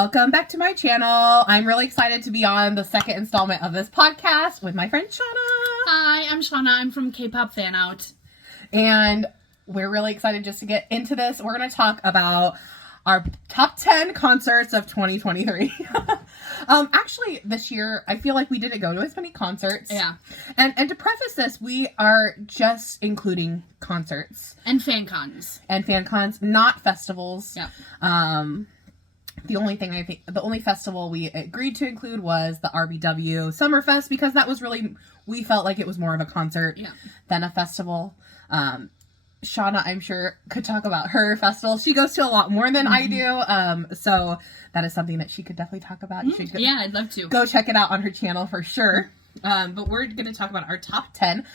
Welcome back to my channel. I'm really excited to be on the second installment of this podcast with my friend Shauna. Hi, I'm Shauna. I'm from Kpop Fan Out. And we're really excited just to get into this. We're going to talk about our top 10 concerts of 2023. Actually, this year, I feel like we didn't go to as many concerts. Yeah. And to preface this, we are just including concerts. And fan cons. And fan cons, not festivals. Yeah. The only festival we agreed to include was the RBW Summerfest, because that was really, we felt like it was more of a concert than a festival. Shauna, I'm sure, could talk about her festival. She goes to a lot more than I do. So that is something that she could definitely talk about. You should I'd love to. Go check it out on her channel for sure. But we're going to talk about our top 10.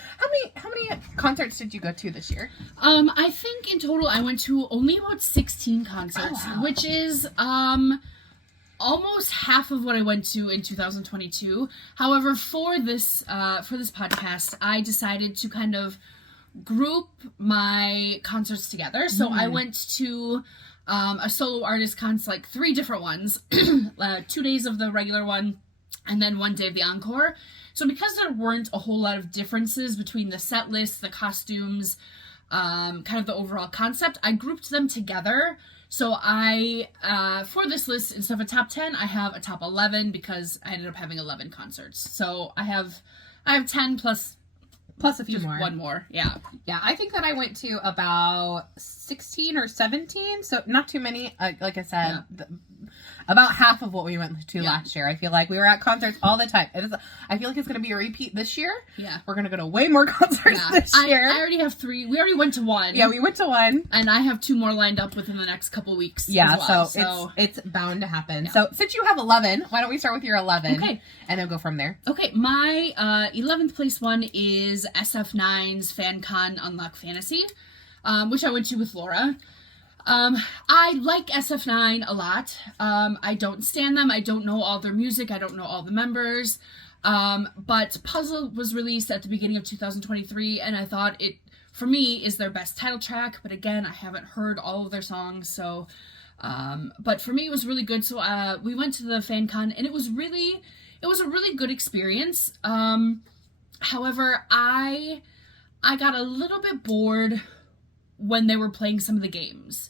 How many concerts did you go to this year? I think in total I went to only about 16 concerts, which is almost half of what I went to in 2022. However, for this podcast, I decided to kind of group my concerts together. So I went to a solo artist concert, like 3 different ones, 2 days of the regular one, and then 1 day of the encore. So because there weren't a whole lot of differences between the set list, the costumes, kind of the overall concept, I grouped them together. So I, for this list, instead of a top 10, I have a top 11 because I ended up having 11 concerts. So I have 10 plus a few more. One more, yeah. Yeah, I think that I went to about 16 or 17, so not too many. Like I said, about half of what we went to last year. I feel like we were at concerts all the time. I feel like it's going to be a repeat this year. Yeah. We're going to go to way more concerts this year. I already have 3. We already went to 1. Yeah, we went to 1. And I have 2 more lined up within the next couple weeks. Yeah, as well, so it's bound to happen. Yeah. So since you have 11, why don't we start with your 11? Okay. And then go from there. Okay, my 11th place one is SF9's FanCon Unlock Fantasy, which I went to with Laura. I like SF9 a lot. I don't stan them. I don't know all their music. I don't know all the members. But Puzzle was released at the beginning of 2023, and I thought it, for me, is their best title track. But again, I haven't heard all of their songs, so... but for me, it was really good. So we went to the FanCon, and it was a really good experience. However, I got a little bit bored when they were playing some of the games.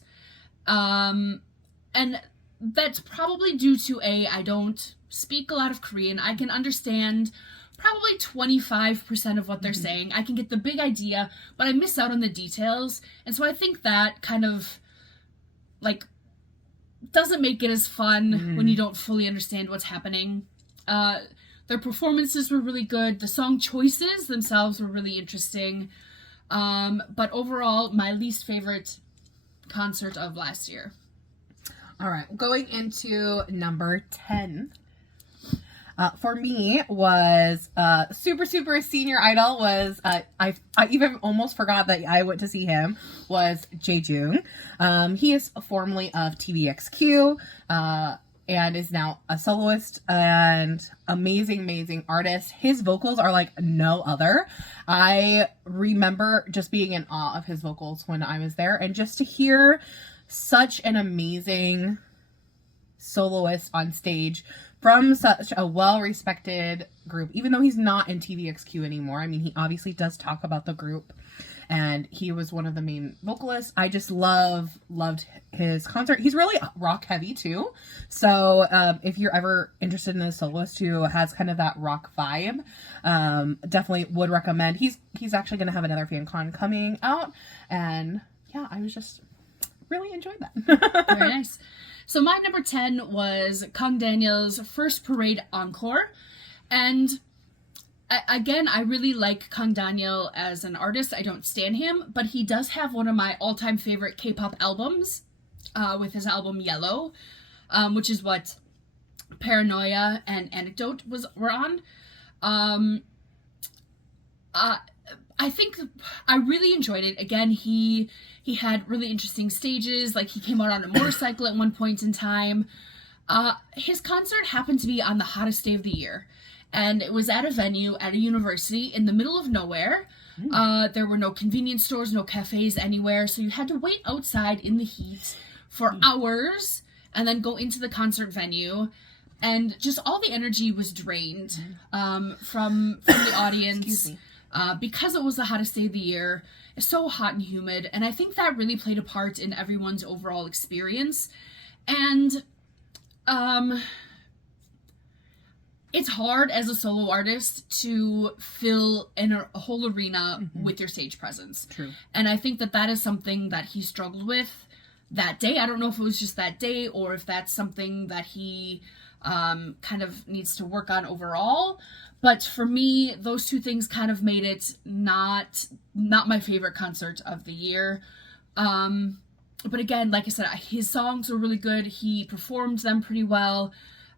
And that's probably due to I don't speak a lot of Korean. I can understand probably 25% of what they're saying. I can get the big idea, but I miss out on the details. And so I think that kind of, like, doesn't make it as fun when you don't fully understand what's happening. Their performances were really good. The song choices themselves were really interesting. But overall, my least favorite concert of last year. All right, going into number 10. For me was super senior idol was I even almost forgot that I went to see him, was Jaejoong. He is formerly of TVXQ and is now a soloist and amazing artist. His vocals are like no other. I remember just being in awe of his vocals when I was there, and just to hear such an amazing soloist on stage from such a well-respected group, even though he's not in TVXQ anymore. I mean, he obviously does talk about the group, and he was one of the main vocalists. I just loved his concert. He's really rock heavy too. So if you're ever interested in a soloist who has kind of that rock vibe, definitely would recommend. He's actually going to have another fan con coming out, and yeah, I was just really enjoyed that. Very nice. So my number 10 was Kang Daniel's First Parade Encore. And again, I really like Kang Daniel as an artist. I don't stan him, but he does have one of my all-time favorite K-pop albums with his album Yellow, which is what Paranoia and Anecdote were on. I think I really enjoyed it. Again, he had really interesting stages. Like, he came out on a motorcycle at one point in time. His concert happened to be on the hottest day of the year. And it was at a venue at a university in the middle of nowhere. There were no convenience stores, no cafes anywhere. So you had to wait outside in the heat for hours. and then go into the concert venue, and just all the energy was drained from the audience. Excuse me. Because it was the hottest day of the year. It's so hot and humid, and I think that really played a part in everyone's overall experience. And it's hard as a solo artist to fill a whole arena with your stage presence. True. And I think that is something that he struggled with that day. I don't know if it was just that day or if that's something that he kind of needs to work on overall. But for me, those two things kind of made it not my favorite concert of the year. But again, like I said, his songs were really good. He performed them pretty well.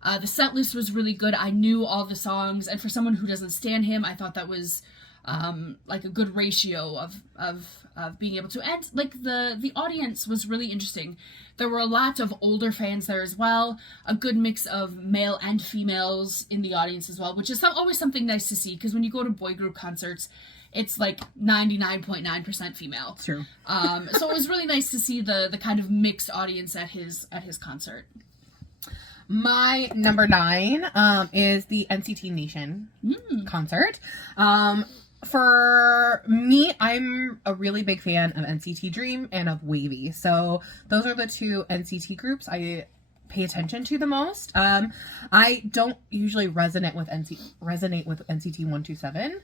The set list was really good. I knew all the songs, and for someone who doesn't stan him, I thought that was like a good ratio of being able to. And like the audience was really interesting. There were a lot of older fans there as well, a good mix of male and females in the audience as well, which is always something nice to see, because when you go to boy group concerts, it's like 99.9% female. True. So it was really nice to see the kind of mixed audience at his concert. My number 9 is the NCT Nation concert. For me, I'm a really big fan of NCT Dream and of Wavy. So those are the two NCT groups I pay attention to the most. I don't usually resonate with NCT 127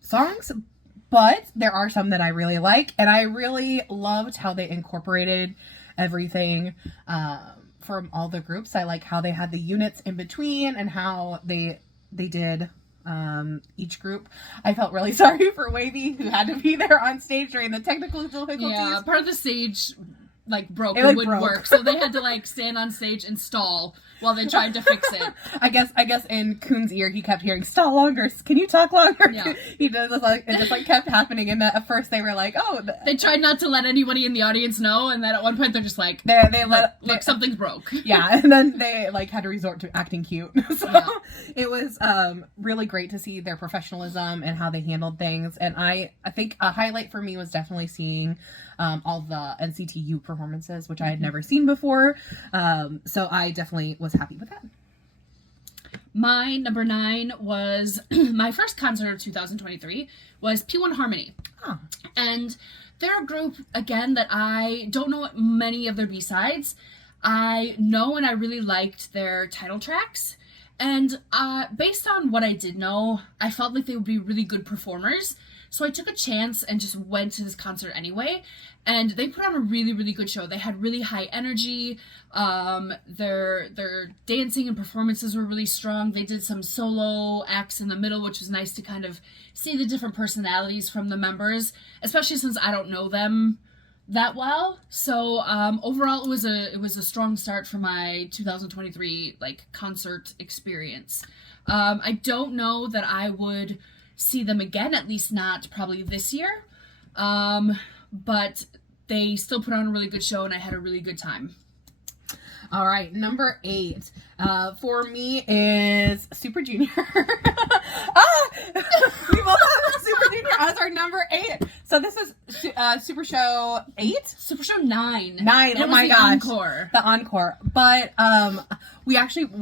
songs, but there are some that I really like, and I really loved how they incorporated everything from all the groups. I like how they had the units in between and how they did each group. I felt really sorry for Wavy, who had to be there on stage during the technical difficulties. Yeah, part of the stage broke and wouldn't work, so they had to stand on stage and stall while they tried to fix it. I guess in Kuhn's ear he kept hearing, "Stall longer, can you talk longer?" Yeah. He did this, it just kept happening, and at first they were like, "Oh." They tried not to let anybody in the audience know, and then at one point they're just like, look, something's broke. Yeah, and then they had to resort to acting cute. So yeah. It was really great to see their professionalism and how they handled things, and I think a highlight for me was definitely seeing all the NCTU performances, which I had never seen before. So I definitely was happy with that. My number 9 was my first concert of 2023 was P1 Harmony. Oh. And they're a group, again, that I don't know many of their B-sides. I know and I really liked their title tracks. And based on what I did know, I felt like they would be really good performers. So I took a chance and just went to this concert anyway. And they put on a really, really good show. They had really high energy. Their dancing and performances were really strong. They did some solo acts in the middle, which was nice to kind of see the different personalities from the members, especially since I don't know them that well. So overall, it was a strong start for my 2023 concert experience. I don't know that I would see them again, at least not probably this year. But they still put on a really good show, and I had a really good time. All right, number 8 for me is Super Junior. We both have Super Junior as our number 8. So this is Super Show 8? Super Show 9. 9, oh my gosh. Encore. The encore. But we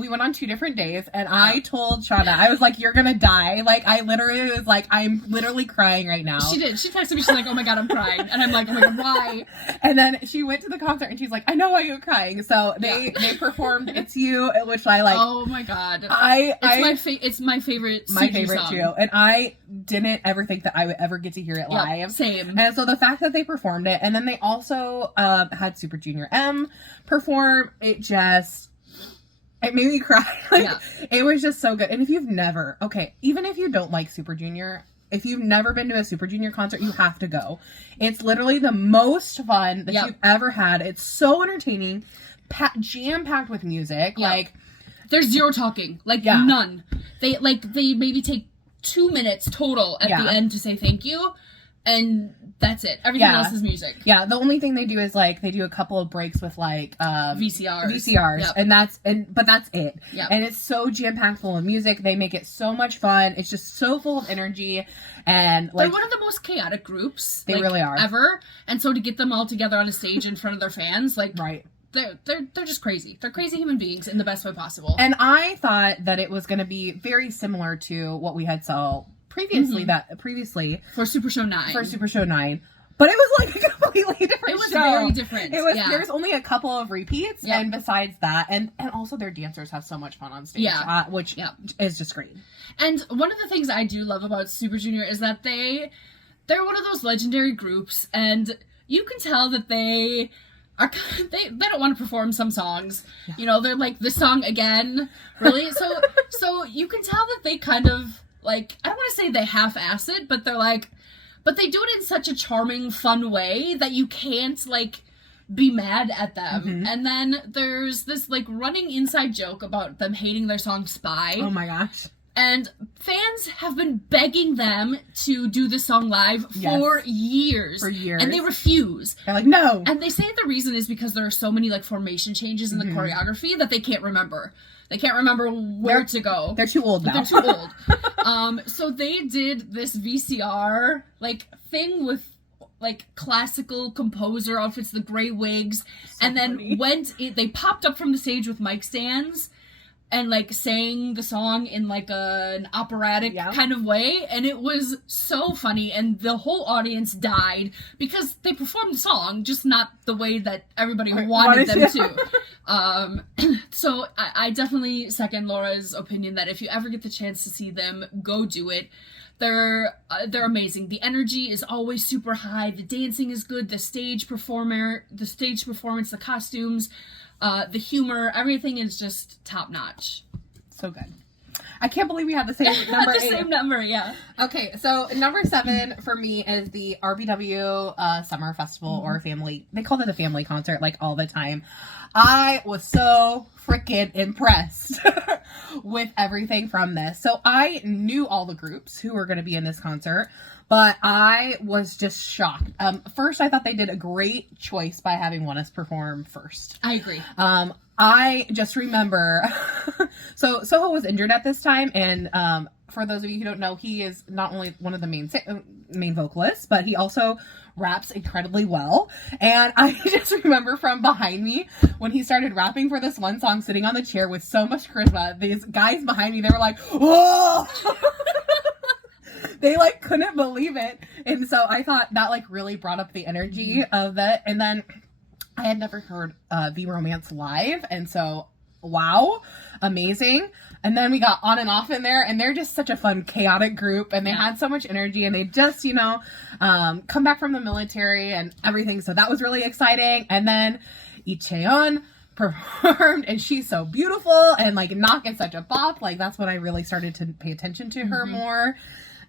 went on 2 different days, and I told Shauna, I was like, "You're gonna die." I literally was like, "I'm literally crying right now." She did. She texted me, she's like, "Oh my god, I'm crying." And I'm like, "Oh my god, why?" And then she went to the concert, and she's like, "I know why you're crying." So they performed "It's You," which I like. Oh my god. It's my favorite song. Too. And I didn't ever think that I would ever get to hear it live. Same. And so the fact that they performed it, and then they also had Super Junior M perform, it made me cry. It was just so good. And if you've never, even if you don't like Super Junior, if you've never been to a Super Junior concert, you have to go. It's literally the most fun that you've ever had. It's so entertaining, jam-packed with music. Yep. There's zero talking. None. They maybe take 2 minutes total at the end to say thank you, and that's it. Everything else is music. Yeah, the only thing they do is they do a couple of breaks with VCRs. Yep. But that's it. Yep. And it's so jam-packed full of music. They make it so much fun. It's just so full of energy, and they're one of the most chaotic groups they really are ever. And so to get them all together on a stage in front of their fans, right. they're just crazy. They're crazy human beings in the best way possible. And I thought that it was going to be very similar to what we had saw previously, for Super Show 9. For Super Show 9. But it was like a completely different It was show. very different. It was There's only a couple of repeats, Yep. and besides that, and also their dancers have so much fun on stage, which is just great. And one of the things I do love about Super Junior is that they're one of those legendary groups, and you can tell that they don't want to perform some songs. Yeah. You know, they're like, this song again, really? So you can tell that they kind of, like, I don't want to say they half-ass it, but they're like, but they do it in such a charming, fun way that you can't, like, be mad at them. Mm-hmm. And then there's this, like, running inside joke about them hating their song Spy. Oh my gosh. And fans have been begging them to do this song live for years. For years. And they refuse. They're like, no. And they say the reason is because there are so many, like, formation changes in the choreography that they can't remember. They can't remember where to go. They're too old now. They're too old. So they did this VCR, like, thing with, like, classical composer outfits, the gray wigs, and then they popped up from the stage with mic stands and, like, sang the song in, like, an operatic kind of way, and it was so funny, and the whole audience died because they performed the song, just not the way that everybody wanted them to. So I definitely second Laura's opinion that if you ever get the chance to see them, go do it. They're amazing. The energy is always super high. The dancing is good. The stage performance, the costumes, the humor, everything is just top notch. So good. I can't believe we have the same number. Same number, yeah. Okay, so number 7 for me is the RBW Summer Festival or family. They call it a family concert like all the time. I was so freaking impressed with everything from this. So I knew all the groups who were going to be in this concert, but I was just shocked. First, I thought they did a great choice by having ONEUS perform first. I agree. I just remember, so Soho was injured at this time, and for those of you who don't know, he is not only one of the main vocalists, but he also raps incredibly well. And I just remember from behind me, when he started rapping for this one song, sitting on the chair with so much charisma, these guys behind me, they were like, whoa! They, like, couldn't believe it. And so I thought that, like, really brought up the energy of that. And then I had never heard V-Romance live, and so, wow, amazing. And then we got On and Off in there, and they're just such a fun, chaotic group, and they had so much energy, and they just, come back from the military and everything, so that was really exciting. And then Lee performed, and she's so beautiful, and, like, Knock is such a bop. Like, that's when I really started to pay attention to her more.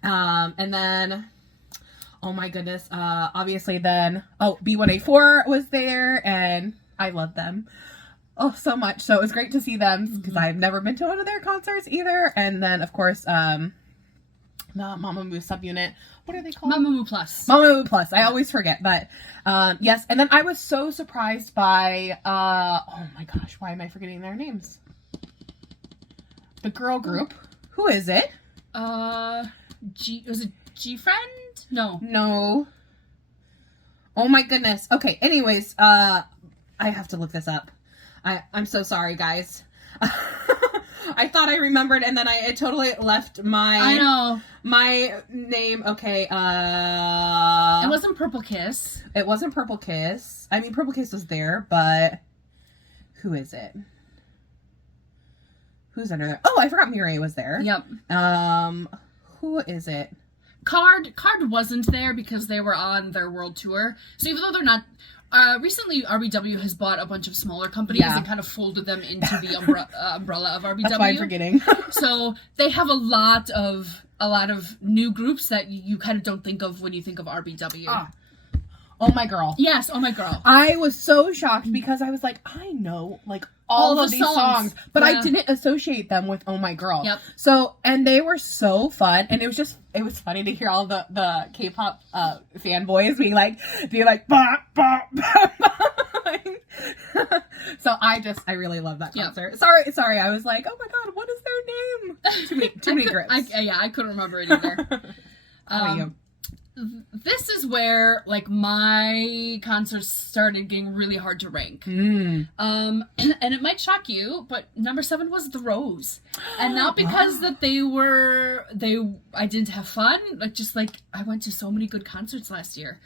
And then, oh my goodness, obviously then, B1A4 was there, and I love them. Oh, so much. So it was great to see them, because I've never been to one of their concerts either. And then, of course, the Mamamoo subunit. What are they called? Mamamoo Plus. Mamamoo Plus. I always forget, but yes. And then I was so surprised by, oh my gosh, why am I forgetting their names? The girl group. Who is it? Was it G-Friend? No. Oh my goodness. Okay, anyways, I have to look this up. I'm so sorry, guys. I thought I remembered, and then it totally left my name. Okay, it wasn't Purple Kiss. It wasn't Purple Kiss. I mean, Purple Kiss was there, but who is it? Who's under there? Oh, I forgot Mireille was there. Yep. Who is it? Card wasn't there because they were on their world tour. So even though they're not, recently RBW has bought a bunch of smaller companies and kind of folded them into the umbrella of RBW. That's why I'm forgetting. So they have a lot of new groups that you kind of don't think of when you think of RBW. Oh my girl. Yes, Oh My Girl. I was so shocked because I was like, I know, like, all of these songs, but I didn't associate them with Oh My Girl. Yep. So, and they were so fun, and it was funny to hear all the K-pop fanboys being like, bah, bah, bah, bah. So I really love that concert. Yep. Sorry, I was like, oh my god, what is their name? Too many grips. I couldn't remember it either. How about you? this is where like my concerts started getting really hard to rank. And it might shock you, but number 7 was The Rose, and not because that I didn't have fun, like just like I went to so many good concerts last year.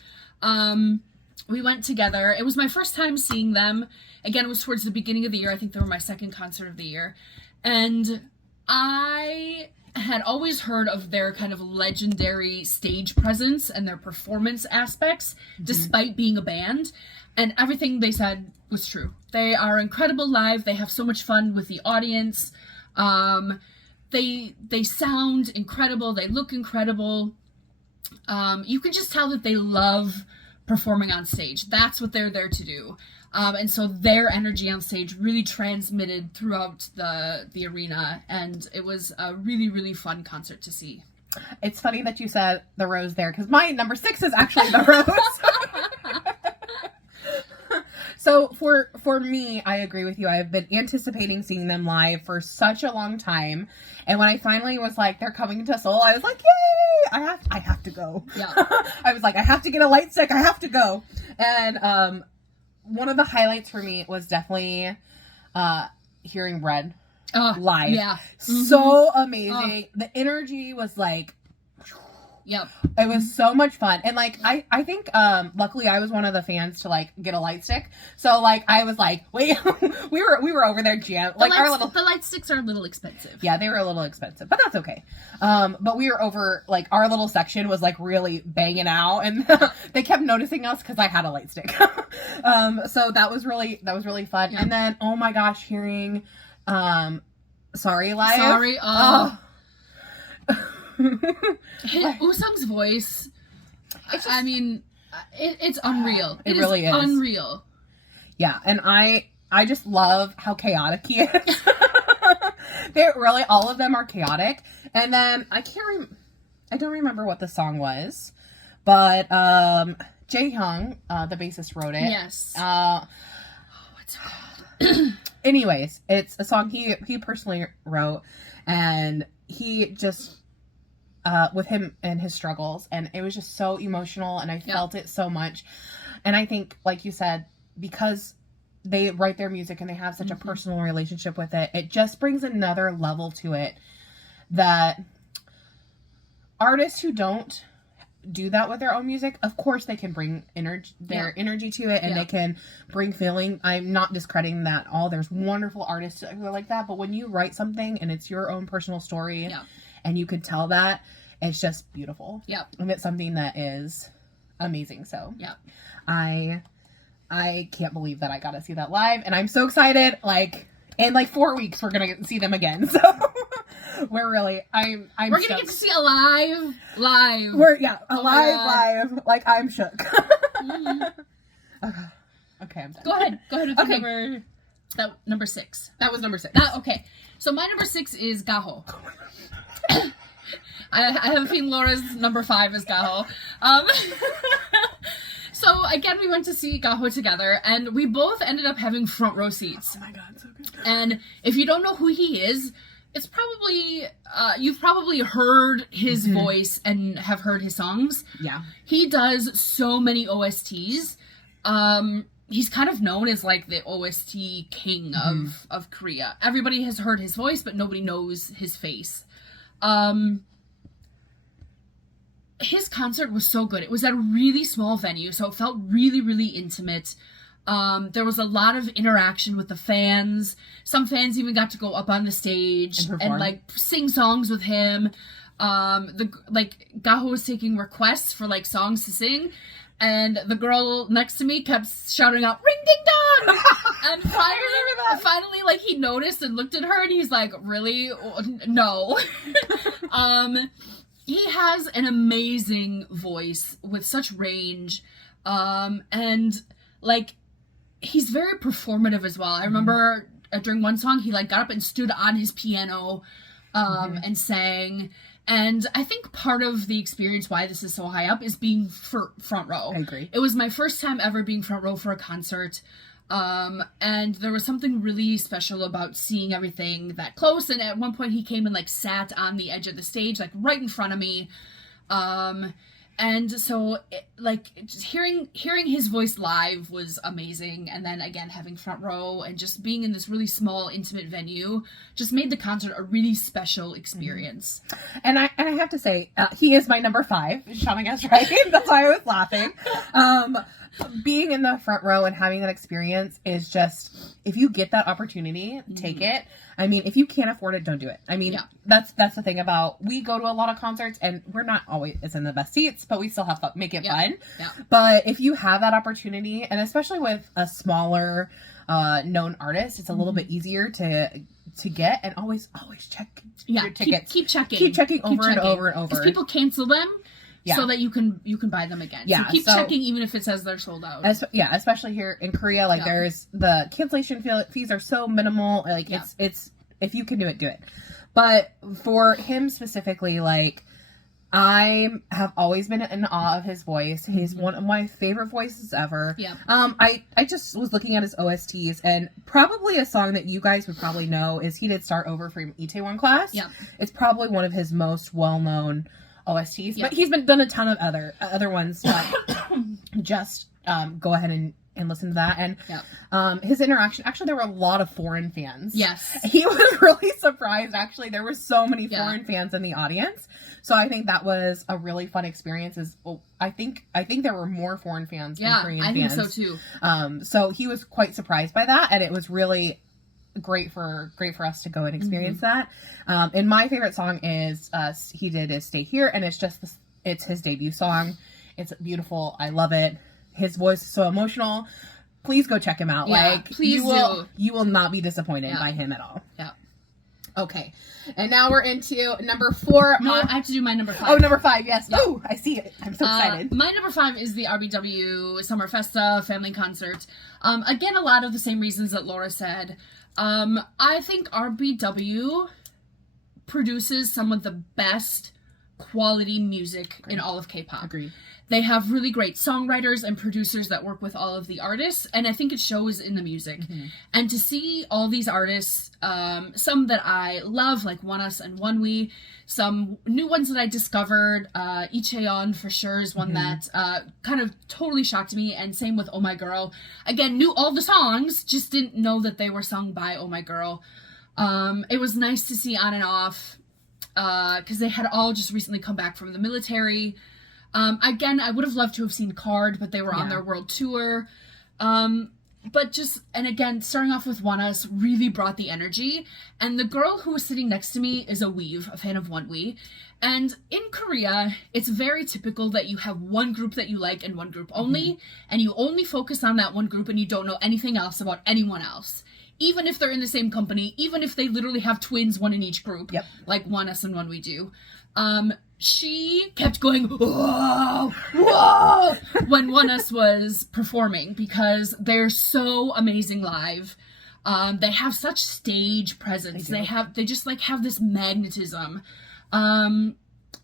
We went together. It was my first time seeing them. Again, it was towards the beginning of the year. I think they were my second concert of the year, and I had always heard of their kind of legendary stage presence and their performance aspects, despite being a band, and everything they said was true. They are incredible live. They have so much fun with the audience. They sound incredible. They look incredible. You can just tell that they love performing on stage. That's what they're there to do. And so their energy on stage really transmitted throughout the arena, and it was a really, really fun concert to see. It's funny that you said The Rose there, because my number 6 is actually The Rose. So for me, I agree with you. I've been anticipating seeing them live for such a long time, and when I finally was like, they're coming to Seoul, I was like, yay! I have to go. Yeah. I was like, I have to get a light stick. I have to go. And one of the highlights for me was definitely hearing Red live. Yeah. So amazing. The energy was like, yep. It was so much fun. And like, I think, luckily I was one of the fans to like get a light stick. So like, I was like, wait, we were over there jammed. Like the light sticks are a little expensive. Yeah, they were a little expensive, but that's okay. But we were over, like, our little section was like really banging out, and they kept noticing us because I had a light stick. So that was really fun. Yeah. And then, oh my gosh, hearing, Sorry live. Sorry. Usang's voice, I mean, it's unreal. It really is unreal. Yeah, and I just love how chaotic he is. All of them are chaotic. And then I don't remember what the song was, but Jaehyung, the bassist, wrote it. Yes. What's it called? Anyways, it's a song he personally wrote, and he just with him and his struggles, and it was just so emotional, and I felt it so much. And I think, like you said, because they write their music and they have such a personal relationship with it, it just brings another level to it that artists who don't do that with their own music, of course they can bring their energy to it, and they can bring feeling. I'm not discrediting that all. There's wonderful artists who are like that, but when you write something and it's your own personal story, and you could tell that, it's just beautiful. And it's something that is amazing. So I can't believe that I got to see that live, and I'm so excited. Like, in like 4 weeks we're gonna see them again, so we're really I'm we're gonna get to see a live we're live. Like, I'm shook. Okay, I'm done. Go ahead with number 6. That was number 6. Okay, so my number 6 is Gaho. I have a feeling Laura's number 5 is Gaho. So again, we went to see Gaho together, and we both ended up having front row seats. Oh my god, so good. And if you don't know who he is, it's probably you've probably heard his voice and have heard his songs. Yeah, he does so many OSTs. He's kind of known as like the OST king of Korea. Everybody has heard his voice, but nobody knows his face. His concert was so good. It was at a really small venue, so it felt really, really intimate. There was a lot of interaction with the fans. Some fans even got to go up on the stage and like sing songs with him. Gaho was taking requests for like songs to sing, and the girl next to me kept shouting out "Ring ding dong!" And finally, like, he noticed and looked at her, and he's like, "Really? No." He has an amazing voice with such range, and like, he's very performative as well. I remember during one song, he like got up and stood on his piano, and sang. And I think part of the experience why this is so high up is being front row. I agree. It was my first time ever being front row for a concert. And there was something really special about seeing everything that close. And at one point he came and like sat on the edge of the stage, like right in front of me. And so, just hearing his voice live was amazing. And then again, having front row and just being in this really small, intimate venue just made the concert a really special experience. And I have to say, he is my number 5. Shauna guessed right. That's why I was laughing. Being in the front row and having that experience is just, if you get that opportunity, take it. I mean, if you can't afford it, don't do it. I mean, that's the thing about, we go to a lot of concerts and we're not always in the best seats, but we still have fun, make it fun. Yeah. But if you have that opportunity, and especially with a smaller known artist, it's a little bit easier to get, and always check your tickets. Keep checking. Keep checking over and over and over. Because people cancel them. Yeah. So that you can buy them again. Yeah, so keep checking even if it says they're sold out. Especially here in Korea, there's the cancellation fees are so minimal. It's if you can do it. But for him specifically, I have always been in awe of his voice. He's one of my favorite voices ever. Yeah. I just was looking at his OSTs, and probably a song that you guys would probably know is he did Start Over from Itaewon Class. Yeah. It's probably one of his most well-known OSTs, but he's done a ton of other ones. Just go ahead and listen to that. And his interaction, actually there were a lot of foreign fans. Yes. He was really surprised, actually. There were so many foreign fans in the audience. So I think that was a really fun experience. I think there were more foreign fans than Korean fans. Yeah, I think so too. So he was quite surprised by that, and it was really great for us to go and experience that. And my favorite song is he did is Stay Here, and it's his debut song. It's beautiful. I love it. His voice is so emotional. Please go check him out. Please you will not be disappointed by him at all. Yeah. Okay. And now we're into number 4. No, I have to do my number 5. Oh, number 5, yes. Yeah. Oh, I see it. I'm so excited. My number 5 is the RBW Summer Festa family concert. Again, a lot of the same reasons that Laura said. I think RBW produces some of the best quality music in all of K-pop. Agreed. They have really great songwriters and producers that work with all of the artists, and I think it shows in the music. And to see all these artists, some that I love, like ONEUS and ONE, some new ones that I discovered, Icheon for sure is one that kind of totally shocked me, and same with Oh My Girl. Again, knew all the songs, just didn't know that they were sung by Oh My Girl. It was nice to see On and Off, because they had all just recently come back from the military. Again, I would have loved to have seen Card, but they were on their world tour. And again, starting off with ONEUS really brought the energy. And the girl who was sitting next to me is a Weave, a fan of ONE. And in Korea, it's very typical that you have one group that you like and one group only. And you only focus on that one group and you don't know anything else about anyone else. Even if they're in the same company, even if they literally have twins, one in each group, like ONEUS and ONE do. She kept going, whoa, whoa, when ONEUS was performing, because they're so amazing live. They have such stage presence. They just have this magnetism. And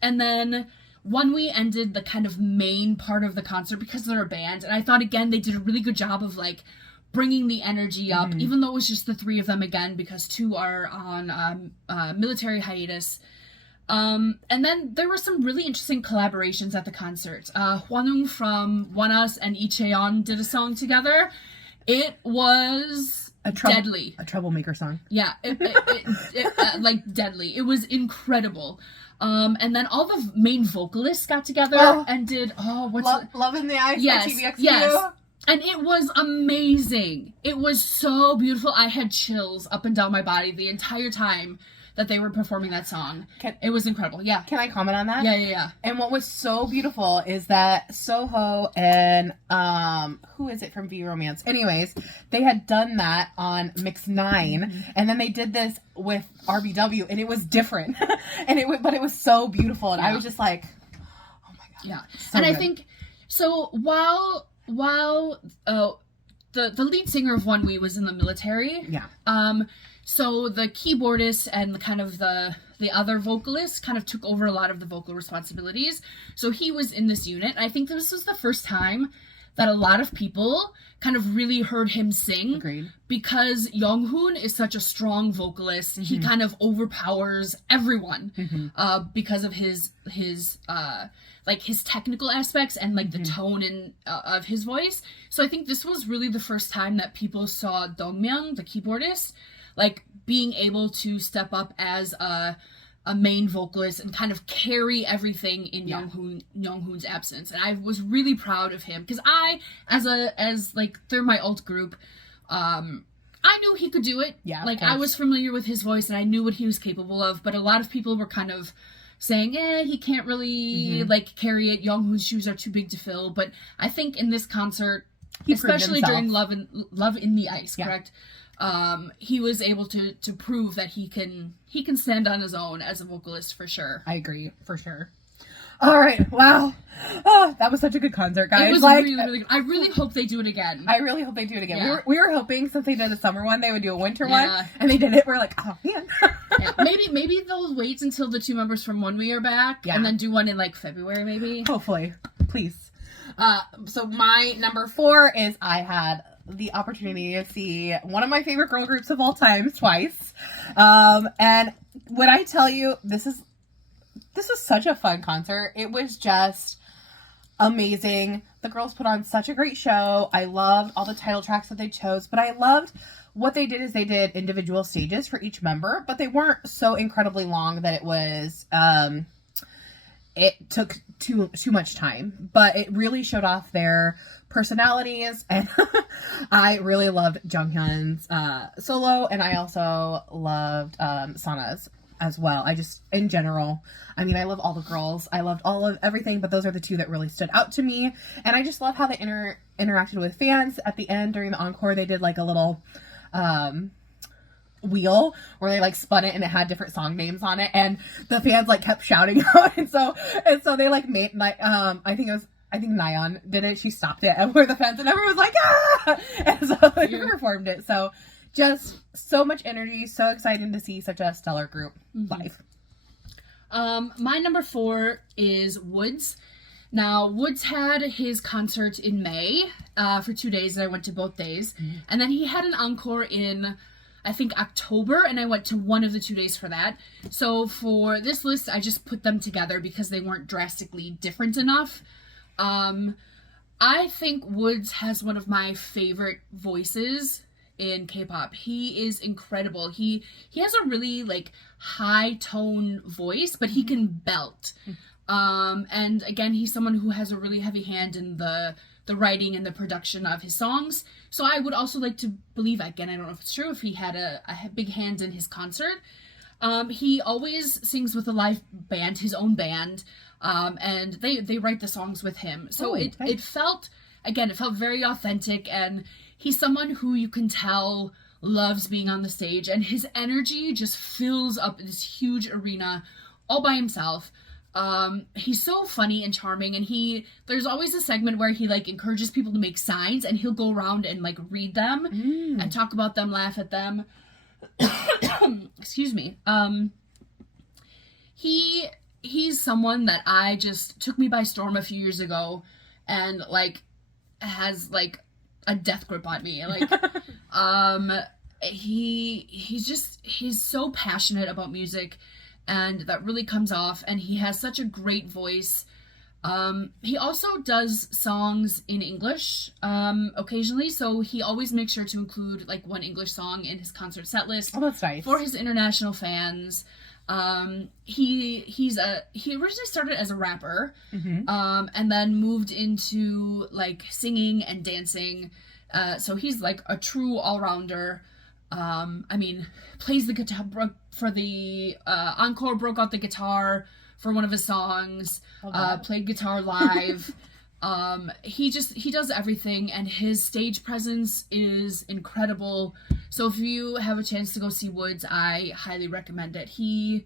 then ONE ended the kind of main part of the concert because they're a band. And I thought, again, they did a really good job of bringing the energy up, even though it was just the 3 of them again, because 2 are on military hiatus. And then there were some really interesting collaborations at the concert. Hwanwoong from ONEUS and Icheon did a song together. It was deadly. A troublemaker song. Yeah, deadly. It was incredible. And then all the main vocalists got together and did, Love in the Eyes by TVXQ. Yes. And it was amazing. It was so beautiful. I had chills up and down my body the entire time that they were performing that song. It was incredible. Yeah. Can I comment on that? Yeah. And what was so beautiful is that Soho and who is it from V Romance? Anyways, they had done that on Mix 9, and then they did this with RBW, and it was different. But it was so beautiful, and I was just like, oh my god. Yeah. So and good. I think so while the lead singer of ONE was in the military. Yeah. So the keyboardist and the other vocalist kind of took over a lot of the vocal responsibilities. So he was in this unit. I think this was the first time that a lot of people kind of really heard him sing. Agreed. Because Young-hoon is such a strong vocalist. He kind of overpowers everyone because of his like his technical aspects and like the tone and of his voice. So I think this was really the first time that people saw Dongmyeon, the keyboardist, like being able to step up as a main vocalist and kind of carry everything in Young-hoon's absence. And I was really proud of him because as like they're my alt group, I knew he could do it. Yeah, like I was familiar with his voice and I knew what he was capable of, but a lot of people were kind of saying, he can't really like carry it. Young-hoon's shoes are too big to fill. But I think in this concert, especially during Love in the Ice, correct? He was able to prove that he can stand on his own as a vocalist for sure. I agree, for sure. All right, wow. Oh, that was such a good concert, guys. It was really, really good. I really hope they do it again. I really hope they do it again. Yeah. We were hoping since they did a summer one, they would do a winter one, and they did it. We're like, oh man. Maybe they'll wait until the 2 members from One We are back, and then do one in like February, maybe. Hopefully, please. So my number 4 is I had the opportunity to see one of my favorite girl groups of all time twice, and when I tell you this was such a fun concert. It was just amazing. The girls put on such a great show. I loved all the title tracks that they chose, but I loved what they did is they did individual stages for each member, but they weren't so incredibly long that it was it took too much time, but it really showed off their personalities, and I really loved Junghyun's solo, and I also loved Sana's as well. I just, in general, I mean, I love all the girls. I loved all of everything, but those are the 2 that really stood out to me. And I just love how they interacted with fans. At the end, during the encore, they did like a little wheel where they like spun it and it had different song names on it. And the fans like kept shouting out. And so they like made like, I think Nayeon did it. She stopped it and where the fans and everyone was like, ah! And so they performed it. So just so much energy, so exciting to see such a stellar group live. My number 4 is Woods. Now, Woods had his concert in May for 2 days, and I went to both days. And then he had an encore in, I think, October, and I went to one of the 2 days for that. So for this list, I just put them together because they weren't drastically different enough. I think Woods has one of my favorite voices in K-pop. He is incredible. He has a really like high tone voice, but he can belt. And again, he's someone who has a really heavy hand in the writing and the production of his songs. So I would also like to believe, again, I don't know if it's true, if he had a big hand in his concert. He always sings with a live band, his own band, and they write the songs with him. So it felt very authentic, and he's someone who you can tell loves being on the stage, and his energy just fills up this huge arena all by himself. He's so funny and charming, and there's always a segment where he like encourages people to make signs, and he'll go around and like read them and talk about them, laugh at them. Excuse me. He's someone that I just took me by storm a few years ago, and like has like a death grip on me. Like, he's so passionate about music, and that really comes off, and he has such a great voice. He also does songs in English occasionally, so he always makes sure to include like one English song in his concert set list. Oh, that's nice. For his international fans. He originally started as a rapper, and then moved into like singing and dancing. So he's like a true all-rounder. I mean, plays the guitar for the encore, broke out the guitar for one of his songs, played guitar live. He does everything, and his stage presence is incredible. So if you have a chance to go see Woods, I highly recommend it. He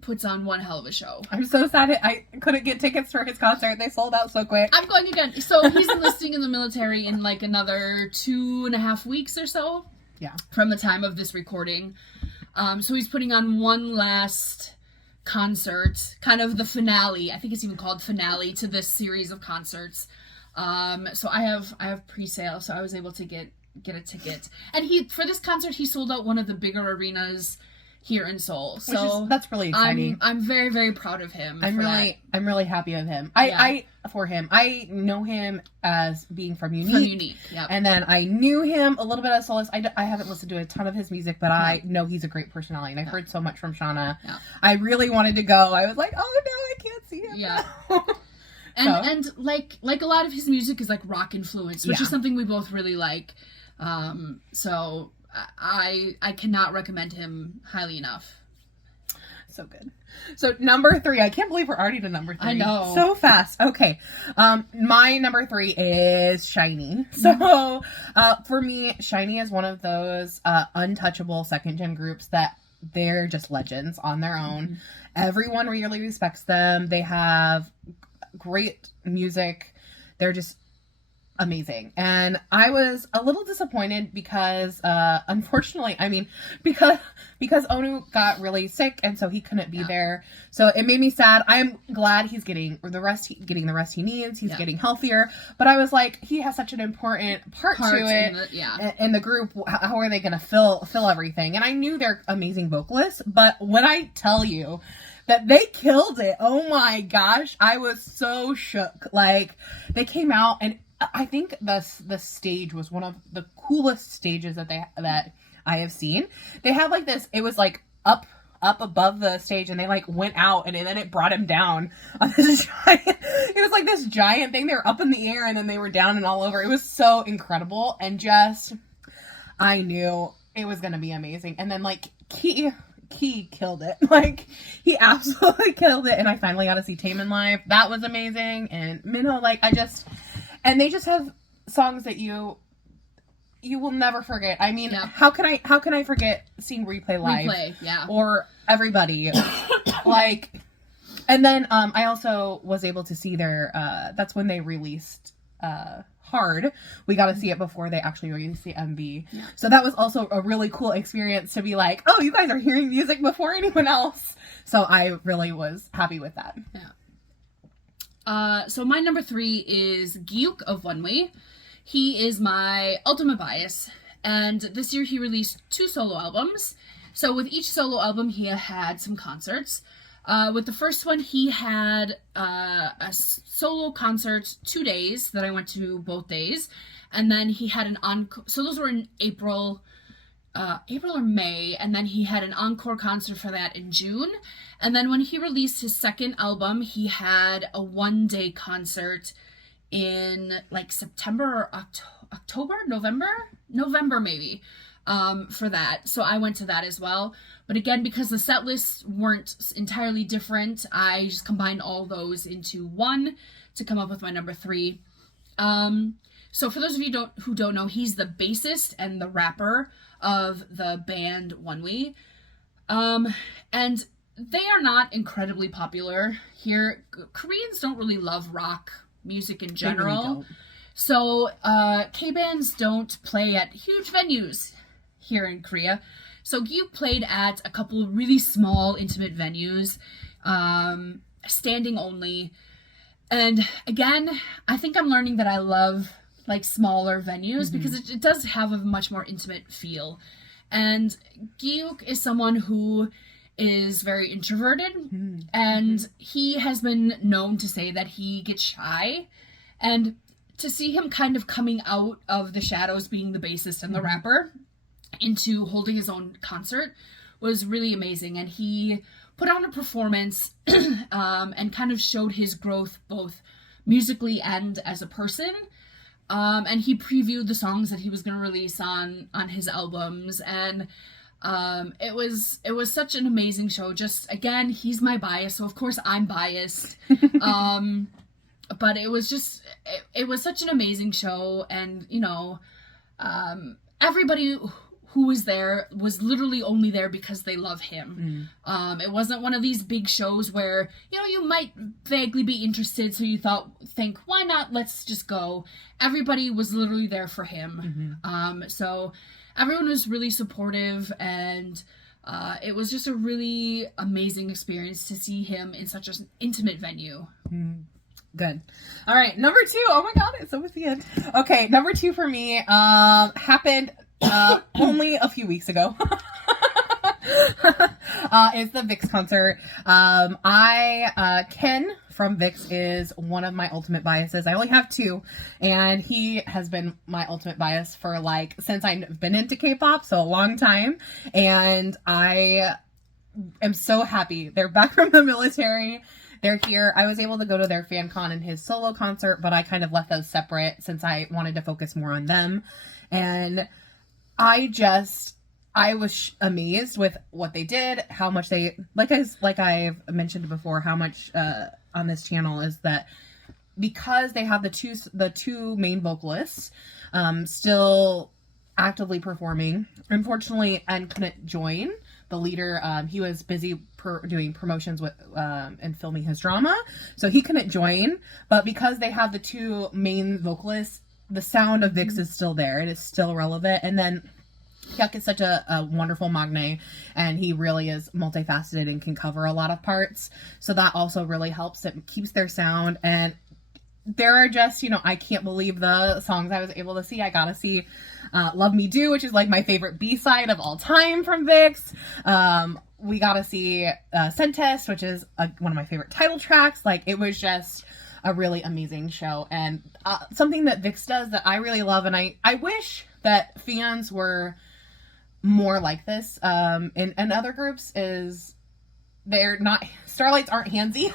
puts on one hell of a show. I'm so sad I couldn't get tickets for his concert. They sold out so quick. I'm going again. So he's enlisting in the military in like another 2.5 weeks or so. Yeah. From the time of this recording. So he's putting on one last concert, kind of the finale. I think it's even called finale to this series of concerts. So I have pre-sale, so I was able to get a ticket. And for this concert he sold out one of the bigger arenas here in Seoul. So that's really exciting. I'm very, very proud of him. I'm really happy with him. I know him as being from Unique. Yep. And then I knew him a little bit as Solace. I haven't listened to a ton of his music, but I know he's a great personality, and I've heard so much from Shauna. Yeah. I really wanted to go. I was like, oh no, I can't see him. Yeah. And like a lot of his music is like rock influenced, which is something we both really like. So I cannot recommend him highly enough. So good. So number 3, I can't believe we're already to number 3. I know. So fast. Okay. My number 3 is SHINee. So, for me, SHINee is one of those, untouchable second gen groups that they're just legends on their own. Everyone really respects them. They have great music. They're just amazing. And I was a little disappointed because unfortunately, because Onu got really sick, and so he couldn't be there. So it made me sad. I'm glad he's getting the rest he needs. He's getting healthier. But I was like, he has such an important part to it in the group. How are they going to fill everything? And I knew they're amazing vocalists, but when I tell you that they killed it, oh my gosh, I was so shook. Like, they came out, and I think the stage was one of the coolest stages that I have seen. They have like this, it was like up above the stage, and they like went out, and then it brought him down on this giant, it was like this giant thing. They were up in the air, and then they were down and all over. It was so incredible, and just, I knew it was going to be amazing. And then like Key killed it. Like, he absolutely killed it, and I finally got to see Taemin live. That was amazing. And Minho, like, and they just have songs that you will never forget. I mean, how can I forget seeing Replay live? Or Everybody. Like, and then I also was able to see their that's when they released Hard. We got to see it before they actually released the MV. Yeah. So that was also a really cool experience to be like, oh, you guys are hearing music before anyone else. So I really was happy with that. Yeah. So my number 3 is Gyuk of Oneway. He is my ultimate bias, and this year he released 2 solo albums. So with each solo album, he had some concerts. With the first one, he had a solo concert 2 days that I went to both days, and then he had an encore. So those were in April or May, and then he had an encore concert for that in June. And then when he released his second album, he had a 1-day concert in like September or October, November maybe, for that. So I went to that as well. But again, because the set lists weren't entirely different, I just combined all those into one to come up with my number 3. So for those of you who don't know, he's the bassist and the rapper of the band Oneway. And they are not incredibly popular here. Koreans don't really love rock music in general. Really don't. So K-bands don't play at huge venues here in Korea. So Gyuk played at a couple of really small, intimate venues, standing only. And again, I think I'm learning that I love like smaller venues because it does have a much more intimate feel. And Gyuk is someone who is very introverted, and he has been known to say that he gets shy. And to see him kind of coming out of the shadows, being the bassist and the rapper, into holding his own concert was really amazing. And he put on a performance and kind of showed his growth both musically and as a person. And he previewed the songs that he was going to release on his albums, and it was such an amazing show. Just, again, he's my bias, so of course I'm biased. But it was just, it was such an amazing show, and, you know, everybody who was there was literally only there because they love him. It wasn't one of these big shows where, you know, you might vaguely be interested, so you think, why not, let's just go. Everybody was literally there for him. So everyone was really supportive, and it was just a really amazing experience to see him in such an intimate venue. Good. All right, number 2. Oh my god, it's almost the end. Okay, number 2 for me happened only a few weeks ago. It's the VIX concert. Ken from VIX is one of my ultimate biases. I only have 2, and he has been my ultimate bias for like since I've been into K-pop, so a long time. And I am so happy they're back from the military. They're here. I was able to go to their fan con and his solo concert, but I kind of left those separate since I wanted to focus more on them. And I was amazed with what they did, how much they, like I've mentioned before, how much on this channel is that because they have the two main vocalists still actively performing. Unfortunately, N couldn't join. The leader, he was busy doing promotions with and filming his drama, so he couldn't join. But because they have the 2 main vocalists, the sound of VIX is still there. It is still relevant. And then Hyuk is such a wonderful magne, and he really is multifaceted and can cover a lot of parts. So that also really helps. It keeps their sound. And there are just, I can't believe the songs I was able to see. I got to see Love Me Do, which is like my favorite B-side of all time from VIX. We got to see Sentest, which is one of my favorite title tracks. Like, it was just a really amazing show. And something that VIX does that I really love, and I wish that fans were more like this in other groups, is they're not, Starlights aren't handsy.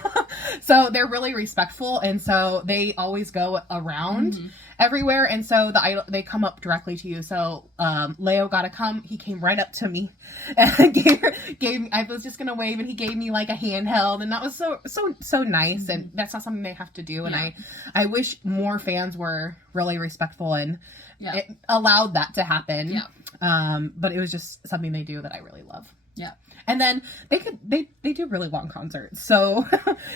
So they're really respectful, and so they always go around everywhere, and so they come up directly to you. So Leo got to come, he came right up to me and gave me, I was just gonna wave, and he gave me like a handheld, and that was so nice. And that's not something they have to do. And I wish more fans were really respectful and it allowed that to happen. But it was just something they do that I really love. And then they do really long concerts. So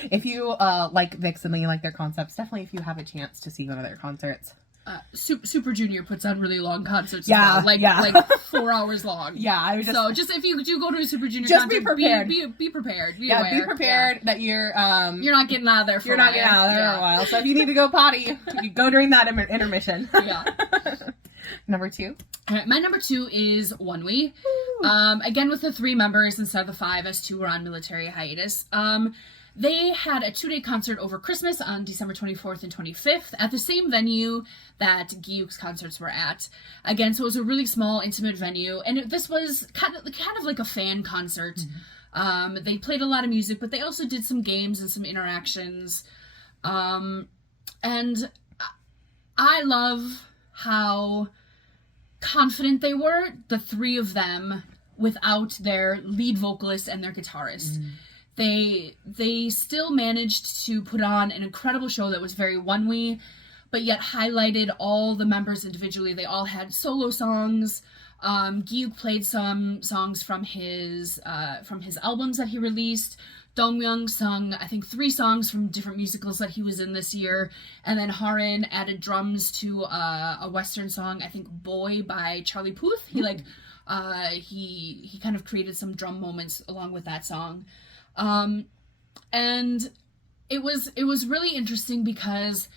if you like VIX and you like their concepts, definitely if you have a chance to see one of their concerts. Super Junior puts on really long concerts. Yeah, as well. Like 4 hours long. Yeah, I was just, so just if you do go to a Super Junior just concert, be prepared. Be prepared. Be aware. Be prepared that you're not getting out of there. For you're not getting out of there for a while. So if you need to go potty, you go during that intermission. Number 2. My number 2 is Wonwi. Again with the 3 members instead of the 5, as 2 were on military hiatus. They had a 2-day concert over Christmas on December 24th and 25th at the same venue that Giyuk's concerts were at. Again, so it was a really small, intimate venue, and this was kind of like a fan concert. They played a lot of music, but they also did some games and some interactions. And I love how confident they were, the 3 of them, without their lead vocalist and their guitarist. They still managed to put on an incredible show that was very Wonwi, but yet highlighted all the members individually. They all had solo songs. Giyuk played some songs from his albums that he released. Dongmyoung sung, I think, 3 songs from different musicals that he was in this year. And then Harin added drums to a Western song, I think Boy by Charlie Puth. He kind of created some drum moments along with that song. And it was really interesting because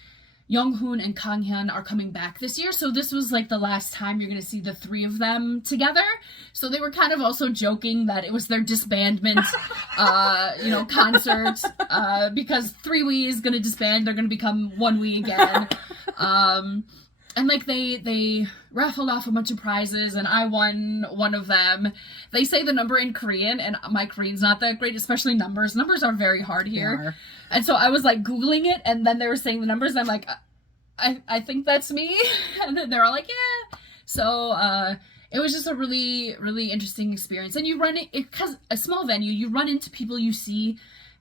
Younghoon and Kanghyun are coming back this year, so this was like the last time you're going to see the 3 of them together. So they were kind of also joking that it was their disbandment, concert, because 3 is going to disband, they're going to become 1 again. And like they raffled off a bunch of prizes, and I won one of them. They say the number in Korean, and my Korean's not that great, especially numbers. Numbers are very hard here. And so I was like Googling it, and then they were saying the numbers, and I'm like, I think that's me. And then they're all like, yeah. So it was just a really, really interesting experience. And you run it, because a small venue, you run into people you see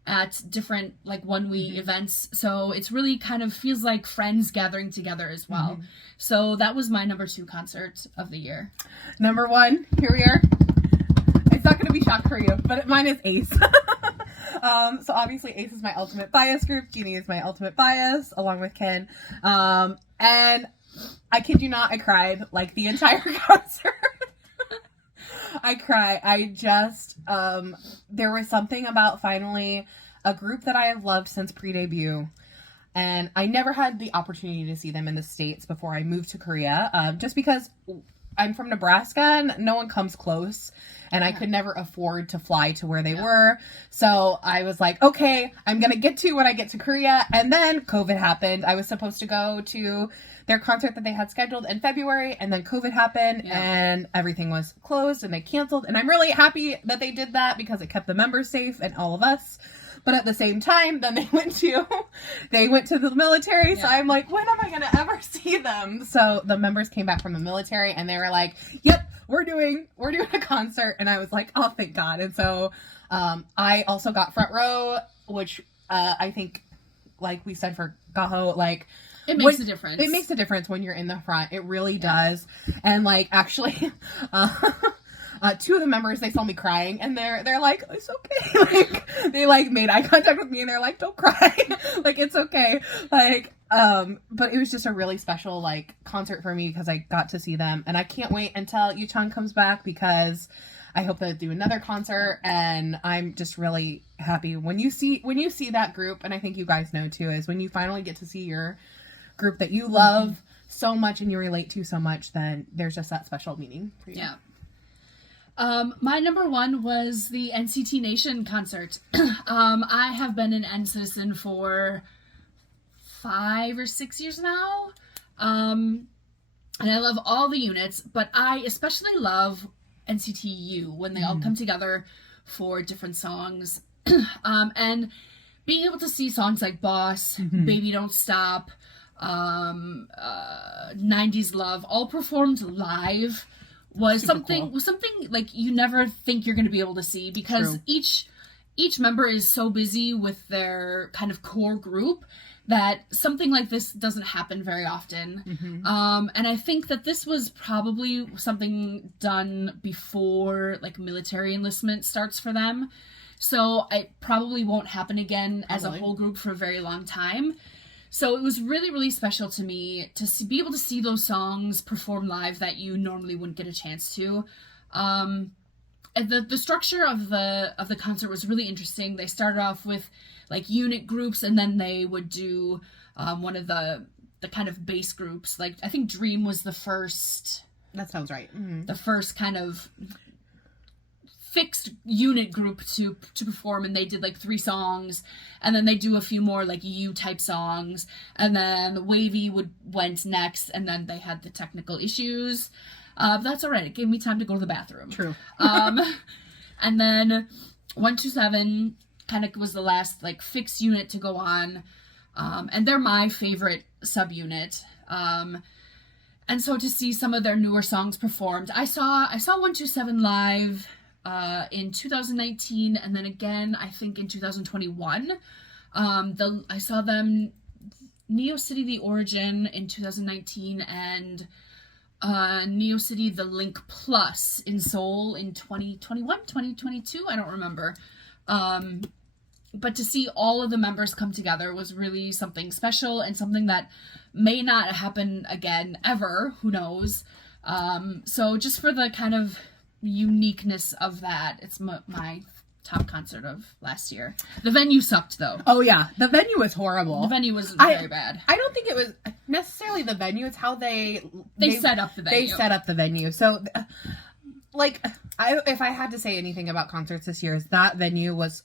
at different like 1 events, so it's really kind of feels like friends gathering together as well. So that was my number 2 concert of the year. Number 1, here we are. It's not going to be shock for you, but mine is A.C.E. So obviously A.C.E. is my ultimate bias group. Genie is my ultimate bias, along with Ken. And I kid you not, I cried like the entire concert. I cry. I just, there was something about finally a group that I have loved since pre-debut. And I never had the opportunity to see them in the States before I moved to Korea, just because I'm from Nebraska and no one comes close. And I could never afford to fly to where they were. So I was like, okay, I'm going to get to when I get to Korea. And then COVID happened. I was supposed to go to their concert that they had scheduled in February. And then COVID happened and everything was closed and they canceled. And I'm really happy that they did that because it kept the members safe and all of us. But at the same time, then they went to the military. So I'm like, when am I going to ever see them? So the members came back from the military and they were like, yep, we're doing a concert. And I was like, oh, thank God. And so I also got front row, which I think, like we said for Gaho, like, it makes a difference. It makes a difference when you're in the front. It really does. And like, actually, two of the members, they saw me crying and they're like, it's okay. Like, they like made eye contact with me and they're like, don't cry. Like, it's okay. Like, but it was just a really special like concert for me because I got to see them and I can't wait until Yuchang comes back because I hope they'll do another concert and I'm just really happy when you see that group, and I think you guys know too, is when you finally get to see your group that you love so much and you relate to so much, then there's just that special meaning for you. Yeah. My number one was the NCT Nation concert. I have been an N citizen for 5 or 6 years now. And I love all the units, but I especially love NCTU when they all come together for different songs. And being able to see songs like Boss, Baby Don't Stop, 90s Love, all performed live was something like you never think you're going to be able to see because each member is so busy with their kind of core group that something like this doesn't happen very often. And I think that this was probably something done before like military enlistment starts for them. So it probably won't happen again as a whole group for a very long time. So it was really, really special to me to be able to see those songs perform live that you normally wouldn't get a chance to. And the structure of the concert was really interesting. They started off with like unit groups, and then they would do one of the kind of bass groups. Like I think Dream was the first. That sounds right. The first kind of fixed unit group to perform, and they did like 3 songs, and then they do a few more like U type songs, and then Wavy went next, and then they had the technical issues. That's all right. It gave me time to go to the bathroom. True. And then 127 kind of was the last like fixed unit to go on, and they're my favorite subunit. And so to see some of their newer songs performed, I saw 127 live in 2019, and then again I think in 2021. I saw them Neo City The Origin in 2019 and Neo City The Link Plus in Seoul in 2021, 2022, I don't remember. But to see all of the members come together was really something special and something that may not happen again ever, who knows. So just for the kind of uniqueness of that, it's my top concert of last year. The venue sucked though. Oh yeah, the venue was horrible. The venue was very bad. I don't think it was necessarily the venue. It's how they set up the venue. They set up the venue. So, like, if I had to say anything about concerts this year, is that venue was.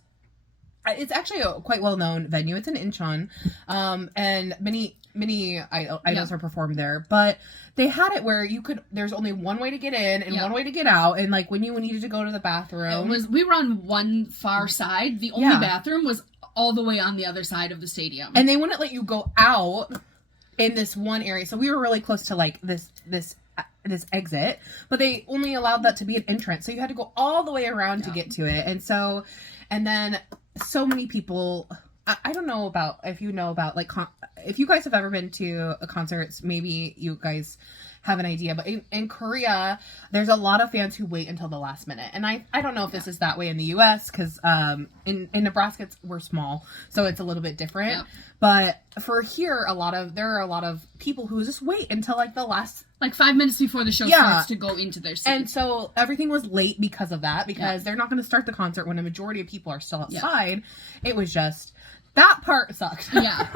It's actually a quite well known venue. It's in Incheon, and many idols are performed there. But they had it where there's only one way to get in and one way to get out, and like when you needed to go to the bathroom, we were on one far side. The only bathroom was all the way on the other side of the stadium, and they wouldn't let you go out in this one area. So we were really close to like this exit, but they only allowed that to be an entrance. So you had to go all the way around to get to it, and then. So many people, I don't know about, if you know about, like, if you guys have ever been to a concert, maybe you guys have an idea, but in Korea, there's a lot of fans who wait until the last minute, and I don't know if this is that way in the U.S., because in Nebraska, we're small, so it's a little bit different, but for here, there are a lot of people who just wait until, like, the last... Like 5 minutes before the show starts to go into their seat. And so everything was late because of that, because they're not going to start the concert when a majority of people are still outside. It was just, that part sucked. Yeah.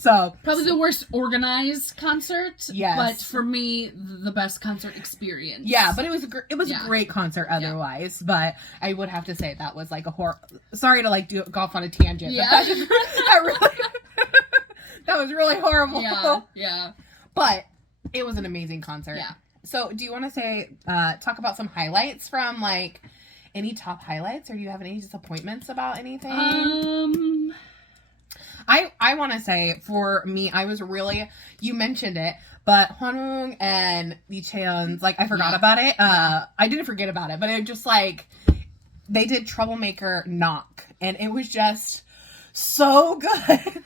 So probably the worst organized concert. Yes. But for me, the best concert experience. Yeah, but it was a great concert otherwise. But I would have to say that was like sorry to like go off on a tangent. Yeah. But that was really horrible. Yeah. But it was an amazing concert. Yeah. So do you want to talk about some highlights from like any top highlights, or do you have any disappointments about anything? I want to say for me, I was really, you mentioned it, but Hwanwoong and Lee Chaeyeon's, like I forgot about it. I didn't forget about it, but it just like, they did Troublemaker Knock, and it was just so good.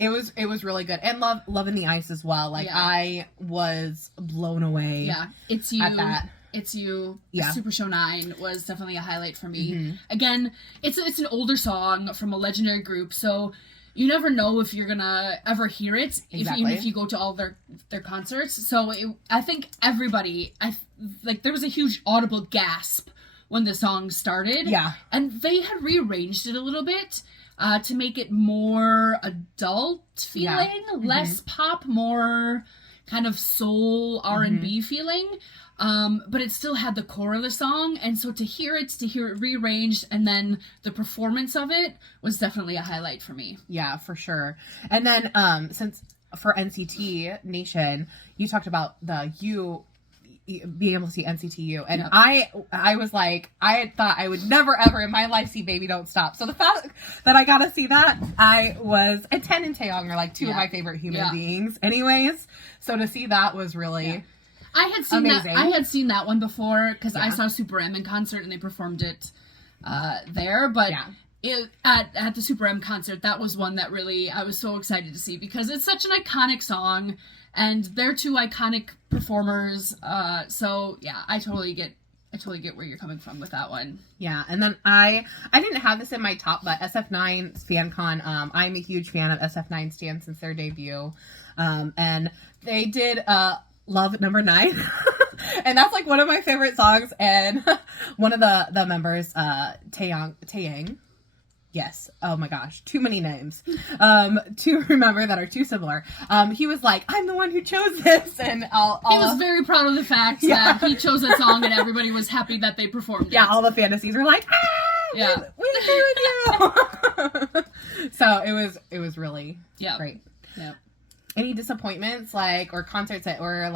It was really good. And Love in the Ice as well. Like I was blown away. Yeah. It's You. At that. It's You. Yeah. Super Show 9 was definitely a highlight for me. Mm-hmm. Again, it's an older song from a legendary group, so you never know if you're gonna ever hear it, even if you go to all their concerts. So I think everybody, there was a huge audible gasp when the song started. Yeah. And they had rearranged it a little bit to make it more adult feeling, less pop, more kind of soul R&B feeling. But it still had the core of the song, and so to hear it rearranged, and then the performance of it was definitely a highlight for me. Yeah, for sure. And then since for NCT Nation, you talked about being able to see NCT U, and I was like, I had thought I would never ever in my life see Baby Don't Stop. So the fact that I got to see that, and Ten and Taeyong are like two of my favorite human beings anyways. So to see that was really... Yeah. I had seen that one before because I saw Super M in concert and they performed it there. But at the Super M concert, that was one that really I was so excited to see because it's such an iconic song and they're two iconic performers. So yeah, I totally get where you're coming from with that one. Yeah, and then I didn't have this in my top, but SF9's FanCon. I'm a huge fan of SF9 stan since their debut, and they did Love Number 9. And that's like one of my favorite songs. And one of the members, Taeyang. Yes. Oh my gosh. Too many names to remember that are too similar. He was like, I'm the one who chose this. And he was very proud of the fact that he chose that song and everybody was happy that they performed it. Yeah. All the fantasies were like, we agree with you. So it was really great. Yeah. Any disappointments, or concerts that were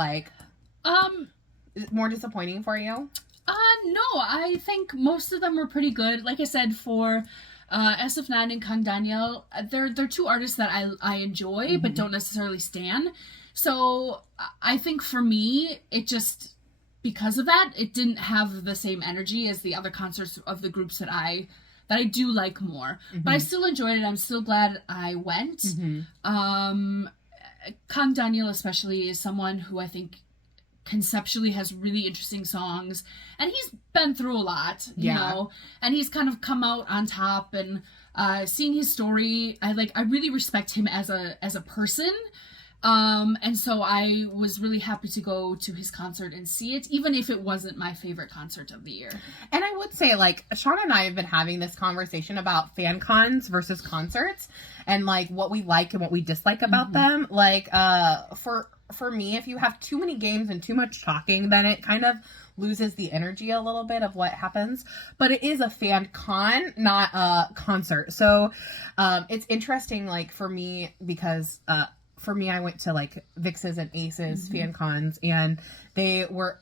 more disappointing for you? No, I think most of them were pretty good. Like I said, for SF9 and Kang Daniel, they're two artists that I enjoy but don't necessarily stan. So I think for me, it just, because of that, it didn't have the same energy as the other concerts of the groups that I do like more. But I still enjoyed it. I'm still glad I went. Kang Daniel especially is someone who I think conceptually has really interesting songs, and he's been through a lot, you know, and he's kind of come out on top, and seeing his story, I really respect him as a person, and so I was really happy to go to his concert and see it, even if it wasn't my favorite concert of the year. And I would say, Shauna and I have been having this conversation about fan cons versus concerts, and what we like and what we dislike about them. For me, if you have too many games and too much talking, then it kind of loses the energy a little bit of what happens. But it is a fan con, not a concert. So it's interesting, for me, because for me, I went to VIX's and A.C.E.'s fan cons, and they were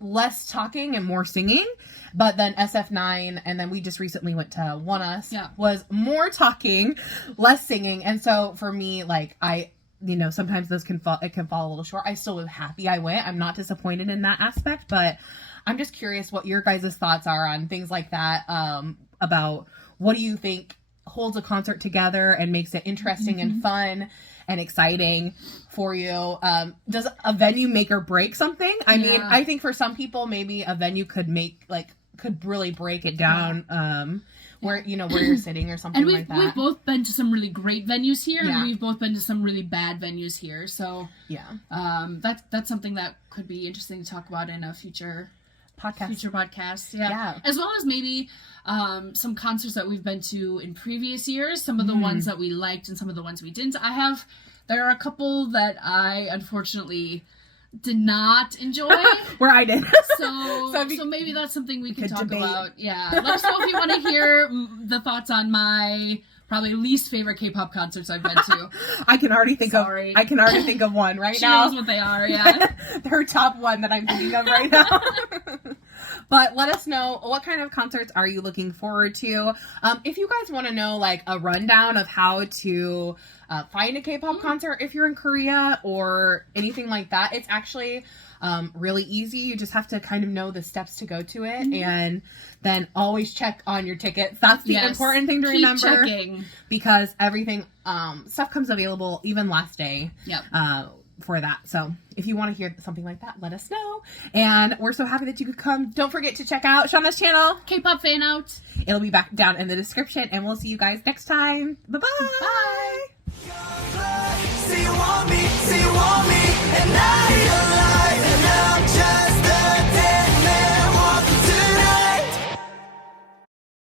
less talking and more singing. But then SF9, and then we just recently went to One Us, was more talking, less singing. And so for me, sometimes those can fall a little short. I still was happy I went. I'm not disappointed in that aspect, but I'm just curious what your guys' thoughts are on things like that, about what do you think holds a concert together and makes it interesting and fun and exciting for you. Does a venue make or break something? I mean, I think for some people, maybe a venue could could really break it down, where you're sitting or something like that. And we've both been to some really great venues here, and we've both been to some really bad venues here. So that's something that could be interesting to talk about in a future podcasts. Future podcasts, yeah. Yeah. As well as maybe some concerts that we've been to in previous years, some of the ones that we liked and some of the ones we didn't. There are a couple that I unfortunately did not enjoy. Where I did. So maybe that's something we can talk debate. about. Yeah. Let us know if you want to hear the thoughts on my probably least favorite K-pop concerts I've been to. I can already think of one right now. She knows what they are, yeah. Her top one that I'm thinking of right now. But let us know, what kind of concerts are you looking forward to? If you guys want to know like a rundown of how to find a K-pop concert if you're in Korea or anything like that, it's actually really easy. You just have to kind of know the steps to go to it, and then always check on your tickets. That's the important thing to remember. Checking. Because everything, stuff comes available even last day. Yep. For that. So if you want to hear something like that, let us know. And we're so happy that you could come. Don't forget to check out Shauna's channel, K-pop fan out. It'll be back down in the description, and we'll see you guys next time. Bye-bye. Bye.